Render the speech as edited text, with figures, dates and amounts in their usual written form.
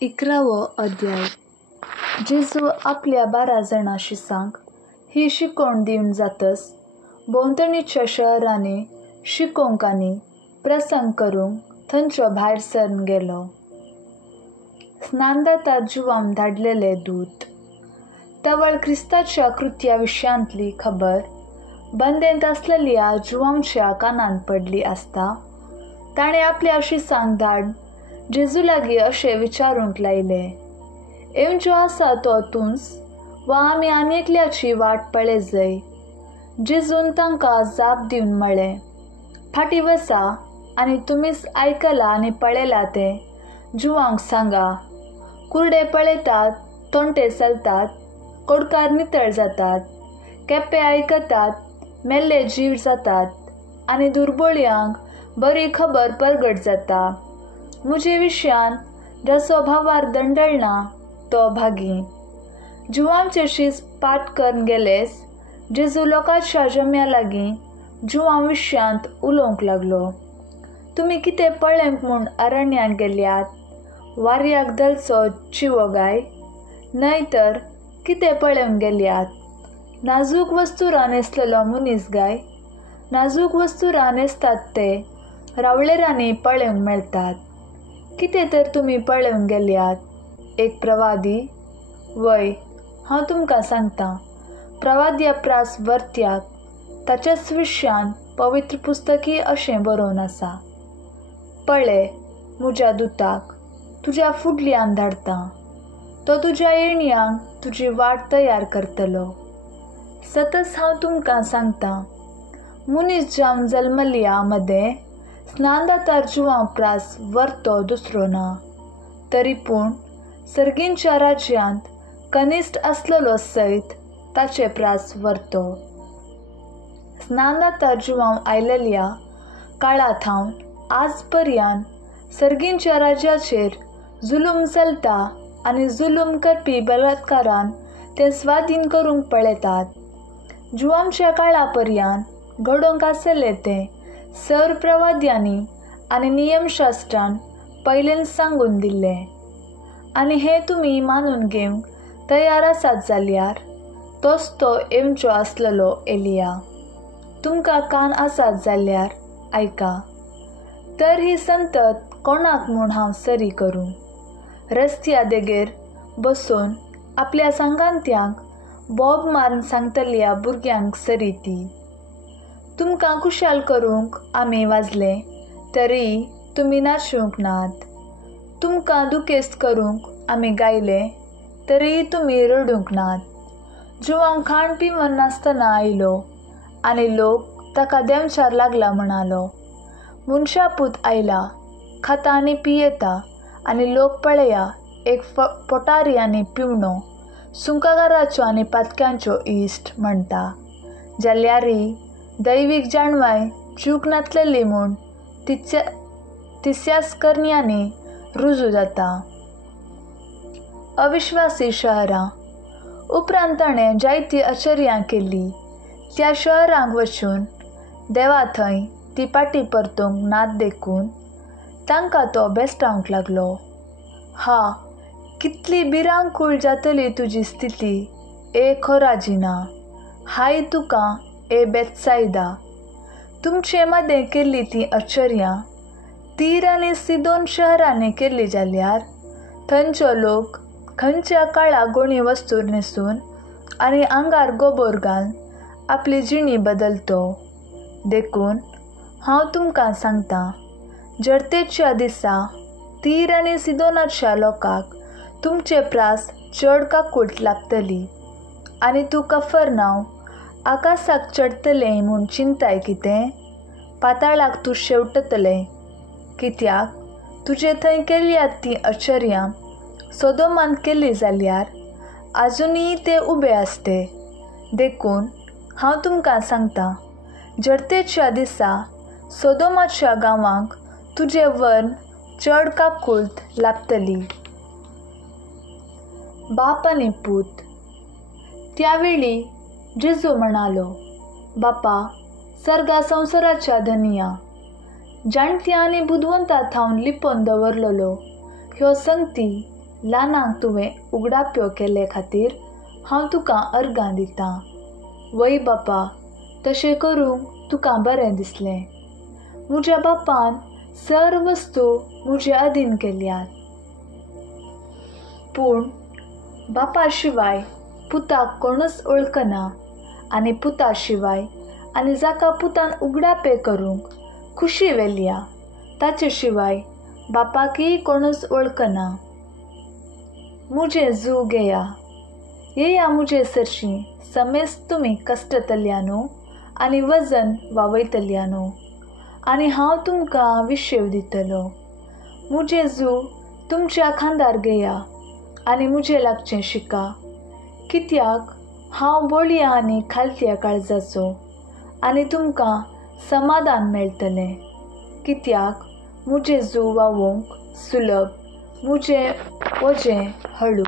11वो अध्याय. जेजू आपल्या 12 जाणां शिसांक ही शिकोवण दिवन जातस भोंवतणीच्या शहरांनी शिकोवंक आनी प्रसंग करूंक थंयचो भायर सरून गेलो. स्नानदाता जुवाम धाडलेले दूत. तवळ क्रिस्ताच्या कृत्या विशयांतली खबर बंदेंत आसलेल्या जुवामच्या कानांत पडली आसता ताणें आपल्या शिसांक धाड जेजू लागीं अशें विचारूंक लायले, येवंचो आसा तो तूंच वा आमी आनीकल्याची वाट पळेजय? जेजून तांकां जाप दिवन म्हळें, फाटीं वचा आनी तुमीच आयकलां आनी पळयलां तें जुवांक सांगा. कुर्डे पळयतात, तोंटे चलतात, कोडकार नितळ जातात, केप्पे आयकतात, मेल्ले जीव जातात आनी दुर्बळ्यांक बरी खबर परगट जाता. म्हजे विशयान जाचो भावार दंडळना तो भागी. जुवांचे शीस पाट करून गेलेच जेजू लोकांच्या जम्या लागीं जुवां विशयांत उलोवंक लागलो. तुमी कितें पळयंक म्हूण अरण्यात गेल्यात? वाऱ्याक धलचो चिवो गाय? न्हय तर कितें पळयंक गेल्यात? नाजूक वस्तुरां न्हेसलेलो मनीस गाय? नाजूक वस्तुरां न्हेसतात ते रावळेरांनी पळयंक मेळटात. कितें तर तुमी पळयंक गेल्यात? एक प्रवादी? वय, हांव तुमकां सांगतां, प्रवाद्या प्रास वर्त्याक ताच्याच विशयान पवित्र पुस्तकी अशें बरोवन आसा. पळय, म्हज्या दुताक तुज्या फुडल्यान धाडटां, तो तुज्या येणयांक तुजी वाट तयार करतलो. सतत हांव तुमकां सांगतां, मनीस जावन जल्मल्या मदें स्नानदाता जुवां प्रास वर्तो दुसरो ना. तरी पूण सर्गींच्या राज्यांत कनिश्ट आसलेलो सैत ताचे प्रास वर्तो. स्नानदाता जुवां आयलेल्या काळांत हांव आज पर्यंत सर्गींच्या राज्याचेर जुलूम चलता आनी जुलूम करपी बलात्कारान ते स्वाधीन करूंक पळयतात. जुवांच्या काळा पर्यंत घडोवंक आसले तें सर प्रवाद्यांनी आनी नियमशास्त्रान पयलें सांगून दिल्लें. आनी हें तुमी मानून घेवंक तयार आसात जाल्यार तोच तो येवंचो आसलेलो एलिया. तुमकां कान आसात जाल्यार आयका. तर ही संतत कोणाक म्हूण हांव सरी करूं? रस्त्या देगेर बसून आपल्या सांगात्यांक बोब मारून सांगतल्या भुरग्यांक सरी ती. तुमकां कुशाल करूंक आमी वाजले तरी तुमी नाचूंक नात. तुमकां दुखेस्त करूंक आमी गायले तरी तुमी रडूंक नात. जुवांव खाण पिवन नासतना आयलो आनी लोक ताका देंवचार लागला म्हणालो. मनशा पूत आयला, खाता आनी पियेता आनी लोक पळया एक पोटारी आनी पिवणो, सुंकागाराच्यो आनी पातक्यांच्यो इश्ट म्हणटा. जाल्यारय दैवीक जाणवाय चूक नातलेली म्हूण तिस्यास करण्यांनी रुजू जाता. अविश्वासी शहरां. उपरांत ताणें जायती आश्चर्यां केली. त्या शहरांक वचून देवा थंय ती पाटी परतूंक नात देखून तांकां तो भेस्तावंक लागलो. हा, कितली भिरांकूळ जातली तुजी स्थिती ए खोराजिना! हाय तुका ए बेतसायदा! तुमचे मदें केल्ली ती आश्चर्यां तीर आनी सिदोन शहरांनी केल्ली जाल्यार थंयचो लोक खंयच्या काळा गोणी वस्तू न्हेसून आनी आंगार गोबोर घालन आपली जिणी बदलतो. देखून हांव तुमकां सांगतां, जडतेच्या दिसा तीर आनी सिदोनाच्या लोकांक तुमचे प्रास चड काकूट लागतली. आनी तूं कफरनांव, आकाशाक चडटलें म्हूण चिंताय कितें? पाताळाक तूं शेवटतलें. कित्याक तुजे थंय केल्यात ती आश्चर्यां सोदोमांत केल्ली जाल्यार आजुनय ते उबे आसते. देखून हांव तुमकां सांगतां, जडतेच्या दिसा सोदोमाच्या गांवांक तुजे वर्ण चड काकूट लागतली. बाप आनी पूत. त्या वेळी जेजू म्हणालो, बापा, सर्गा संवसाराच्या धनिया, जाणट्या आनी बुदवंतां थावन लिपोवन दवरलेलो ह्यो संगती ल्हानांक तुवें उगडाप्यो केल्ले खातीर हांव तुका अर्गां दितां. वै बापा, तशें करूंक तुका बरें दिसलें. म्हज्या बापान सर्व वस्तू म्हजे अधीन केल्यात. पूण बापा शिवाय पुताक कोणूच वळखना आनी पुता शिवाय आनी जाका पुतान उगडापे करूंक खुशी वेल्या ताचे शिवाय बापाकय कोणूच वळखना. मुझे जू घेया, येया मुझे सरशीं समेज तुमी कश्टतल्यानो आनी वजन वावयतल्यानो आनी हांव तुमकां विशेव दितलो. मुझे जू तुमच्या खांदार घेया आनी मुझे लागचें शिका, कित्याक हांव बोळया आनी खालत्या काळजाचो आनी तुमकां समाधान मेळटलें. कित्याक मुझे जू वावोवंक सुलभ, मुझे वजें हळू.